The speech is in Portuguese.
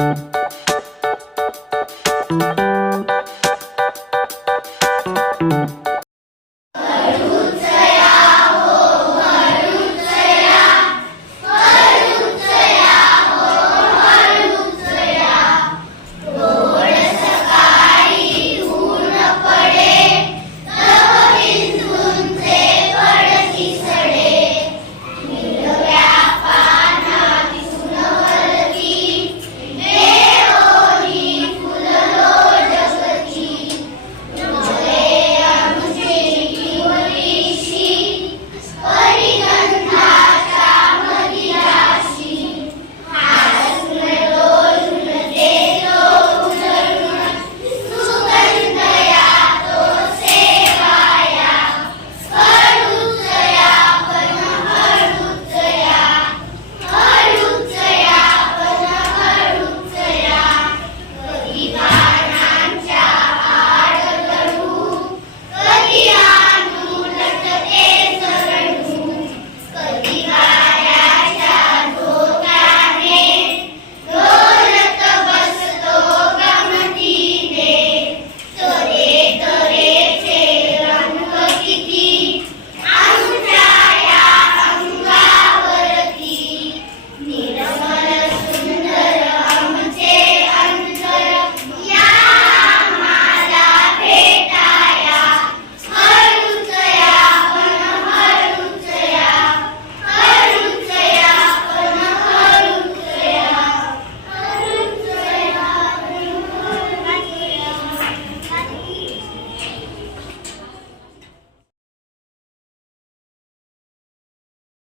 Música